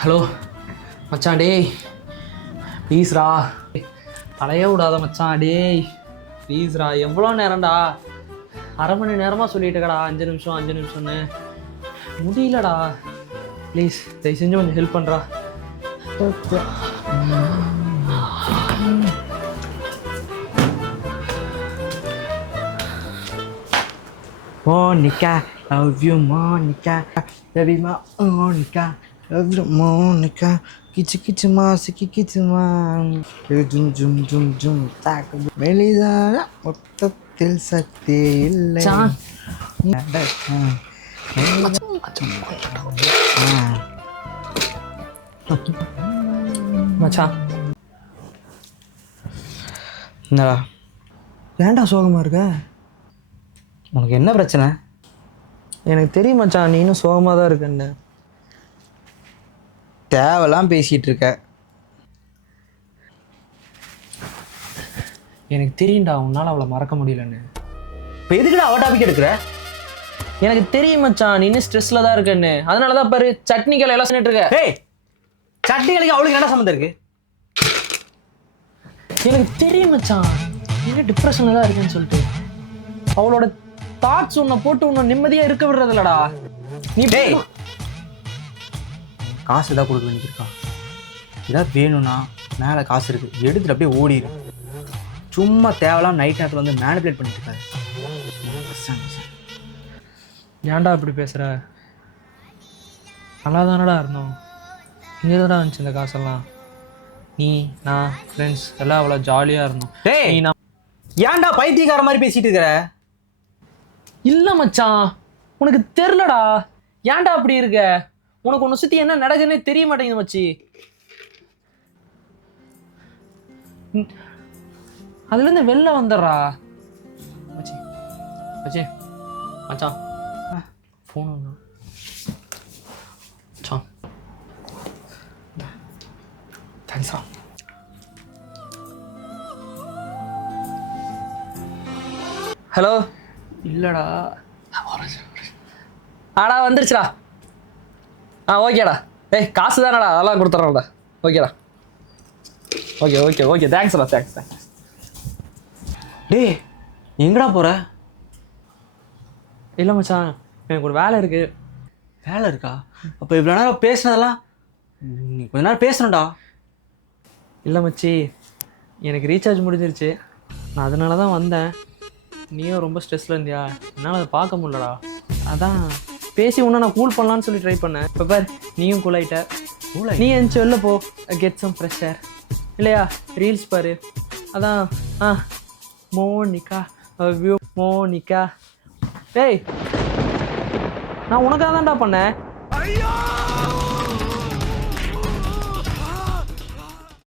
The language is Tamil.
ஹலோ மச்சான், டேய் ப்ளீஸ்ரா, அலைய விடாத மச்சான், டேய் ப்ளீஸ்ரா. எவ்வளோ நேரம்டா? அரை மணி நேரமாக சொல்லிட்டு இருக்கடா 5 நிமிஷம்னு. முடியலடா. ப்ளீஸ் தயவு செஞ்சு கொஞ்சம் ஹெல்ப் பண்ணுறா. Monica, love you Monica, baby Monica, love you Monica, kichu masi kichu ma, jum tak melida மொத்தத்தில் சக்தி இல்லை. மச்சான் என்னடா ஏன்டா சோகமாக இருக்க? உனக்கு என்ன பிரச்சனை? எனக்கு தெரியும் மச்சான், நீ இன்னும் சோகமாக தான் இருக்கன்னு. தேவையெல்லாம் பேசிகிட்டு இருக்க. எனக்கு தெரியும்டா உன்னால் அவளை மறக்க முடியலன்னு. இப்போ எதுக்குடா அவ டாபிக் எடுக்கிற? எனக்கு தெரியும் மச்சான், நீ இன்னும் ஸ்ட்ரெஸ்ல தான் இருக்கன்னு. அதனால தான் பாரு சட்னி கலை எல்லாம் சொல்லிட்டு இருக்க. ஏய், சட்னி கலைக்கு அவளுக்கு என்ன சம்மந்தம் இருக்கு? எனக்கு தெரியும் மச்சான், நீ டிப்ரெஷன்ல தான் இருக்கேன்னு சொல்லிட்டு. அவளோட தாட்ஸ் உன்னை போட்டு உன்னை நிம்மதியா இருக்க விடுறது இல்லடா. நீ டேய் காசு ஏதாவது கொடுக்க வேண்டியிருக்கா? ஏதாவது வேணும்னா மேலே காசு இருக்கு, எடுத்துட்டு அப்படியே ஓடிடு. சும்மா தேவலாம் நைட் நேரத்தில் வந்து மேனிபுலேட் பண்ணிட்டு இருக்காரு. ஏன்டா இப்படி பேசுற? நல்லா தானடா இருந்தோம். இங்கே தானடா இருந்துச்சு இந்த காசெல்லாம். நீ நான் ஃப்ரெண்ட்ஸ் எல்லாம் அவ்வளோ ஜாலியாக இருந்தோம். டேய் நீ நான் ஏன்டா பைத்தியக்கார மாதிரி பேசிட்டு இருக்கிற? இல்லை மச்சான், உனக்கு தெரிலடா. ஏன்டா அப்படி இருக்க? உனக்கு ஒன்று சுற்றி என்ன நடக்குதுன்னே தெரிய மாட்டேங்குது மச்சி. அதுலேருந்து வெளில வந்துடுறா மச்சி. மச்சி மச்சான் ஃபோன் ஒன்று மச்சான். தேங்க்ஸ்ரா. ஹலோ. இல்லைடா ஆடா வந்துருச்சுடா. ஓகேடா. ஏய் காசு தானடா, அதெல்லாம் கொடுத்துட்றேன்டா. ஓகேடா. ஓகே தேங்க்ஸ்டா. தேங்க்ஸ். டேய் எங்கடா போகிற? இல்லை மச்சான், எனக்கு ஒரு வேலை இருக்குது. வேலை இருக்கா? அப்போ இவ்வளோ நேரம் பேசுனதெல்லாம் நீ கொஞ்ச நேரம் பேசணும்டா. இல்லை மச்சி, எனக்கு ரீசார்ஜ் முடிஞ்சிருச்சு. நான் அதனால தான் வந்தேன். நீயும் ரொம்ப ஸ்ட்ரெஸ்ஸில் இருந்தியா, என்னால் அதை பார்க்க முடியலடா. அதான் பேசி உன்னை நான் கூல் பண்ணலான்னு சொல்லி ட்ரை பண்ணேன். இப்போ பார் நீயும் கூல் ஆகிட்ட. நீ எந்திச்சு வெளில போ, கெட் சம் ஃப்ரெஷ் ஏர். இல்லையா ரீல்ஸ் பாரு. அதான் மோனிகா வியூ மோனிகா. ஏய் நான் உனக்காக தான்டா பண்ணேன்.